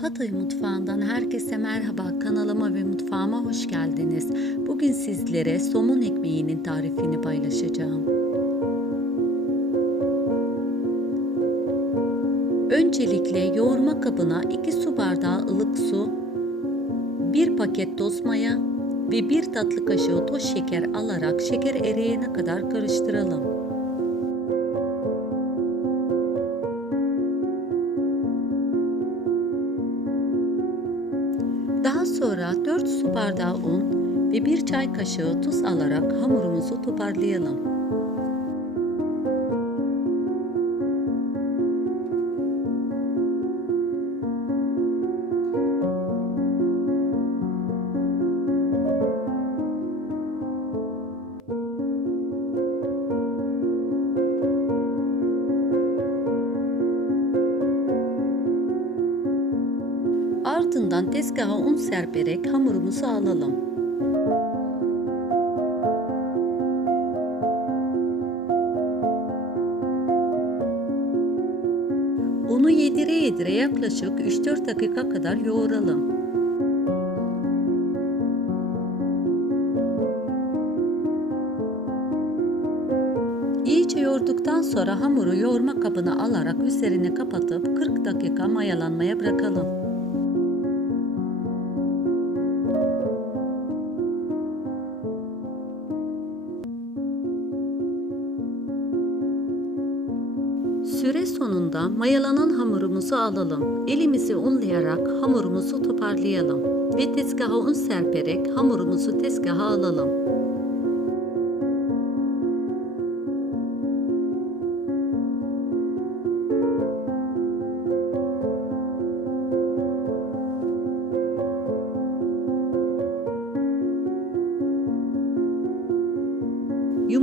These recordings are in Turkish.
Hatay mutfağından herkese merhaba. Kanalıma ve mutfağıma hoş geldiniz. Bugün sizlere somun ekmeğinin tarifini paylaşacağım. Öncelikle yoğurma kabına 2 su bardağı ılık su, 1 paket toz maya ve 1 tatlı kaşığı toz şeker alarak şeker eriyene kadar karıştıralım. Su bardağı un ve 1 çay kaşığı tuz alarak hamurumuzu toparlayalım. Ardından tezgaha un serperek hamurumuzu alalım. Unu yedire yedire yaklaşık 3-4 dakika kadar yoğuralım. İyice yoğurduktan sonra hamuru yoğurma kabına alarak üzerine kapatıp 40 dakika mayalanmaya bırakalım. Süre sonunda mayalanan hamurumuzu alalım. Elimizi unlayarak hamurumuzu toparlayalım ve tezgaha un serperek hamurumuzu tezgaha alalım.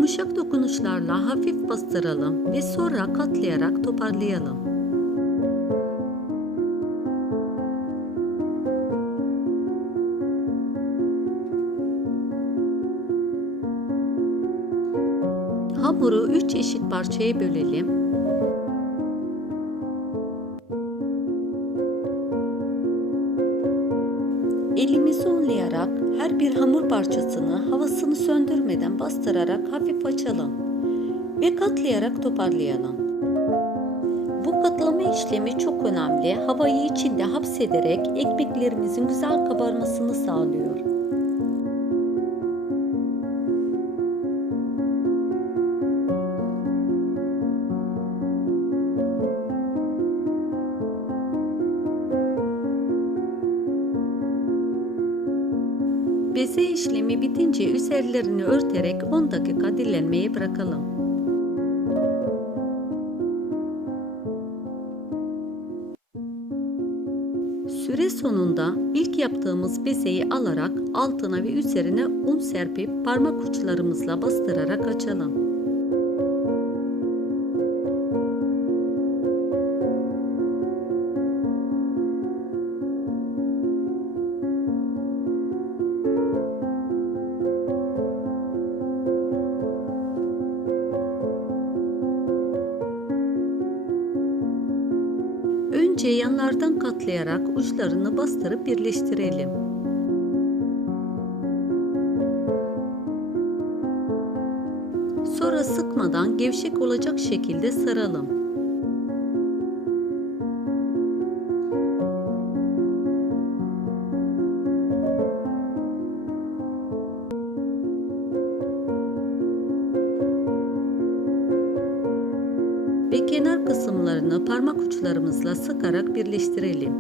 Yumuşak dokunuşlarla hafif bastıralım ve sonra katlayarak toparlayalım. Hamuru 3 eşit parçaya bölelim. Elimizi unlayarak her bir hamur parçasını havasını söndürmeden bastırarak hafif açalım ve katlayarak toparlayalım. Bu katlama işlemi çok önemli. Havayı içinde hapsederek ekmeklerimizin güzel kabarmasını sağlıyor. Beze işlemi bitince üzerlerini örterek 10 dakika dinlenmeye bırakalım. Süre sonunda ilk yaptığımız bezeyi alarak altına ve üzerine un serpip parmak uçlarımızla bastırarak açalım. Önce yanlardan katlayarak uçlarını bastırıp birleştirelim. Sonra sıkmadan gevşek olacak şekilde saralım. Kenar kısımlarını parmak uçlarımızla sıkarak birleştirelim.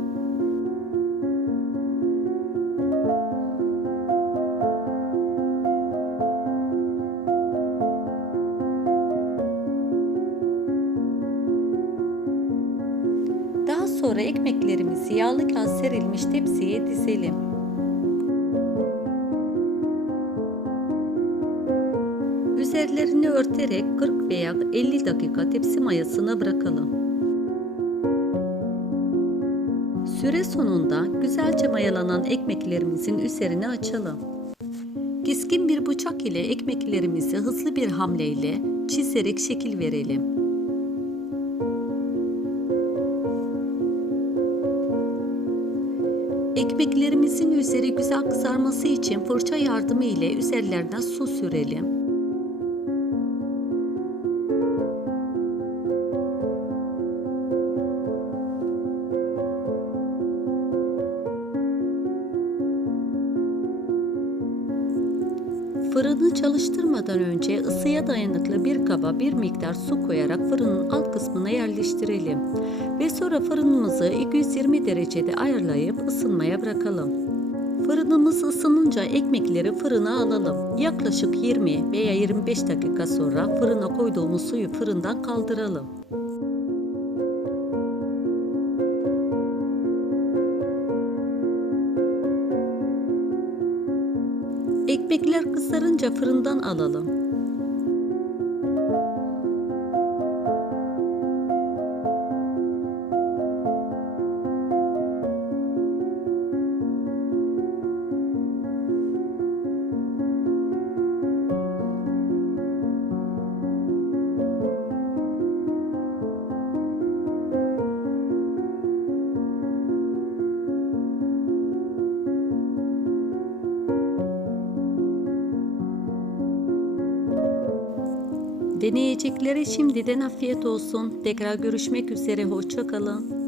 Daha sonra ekmeklerimizi yağlı kağıt serilmiş tepsiye dizelim. Üzerlerini örterek 40 veya 50 dakika tepsi mayasına bırakalım. Süre sonunda güzelce mayalanan ekmeklerimizin üzerine açalım. Keskin bir bıçak ile ekmeklerimizi hızlı bir hamleyle çizerek şekil verelim. Ekmeklerimizin üzeri güzel kızarması için fırça yardımı ile üzerlerine su sürelim. Fırını çalıştırmadan önce ısıya dayanıklı bir kaba bir miktar su koyarak fırının alt kısmına yerleştirelim. Ve sonra fırınımızı 220 derecede ayarlayıp ısınmaya bırakalım. Fırınımız ısınınca ekmekleri fırına alalım. Yaklaşık 20 veya 25 dakika sonra fırına koyduğumuz suyu fırından kaldıralım. Ekmekler kızarınca fırından alalım. Deneyeceklere şimdiden afiyet olsun. Tekrar görüşmek üzere. Hoşça kalın.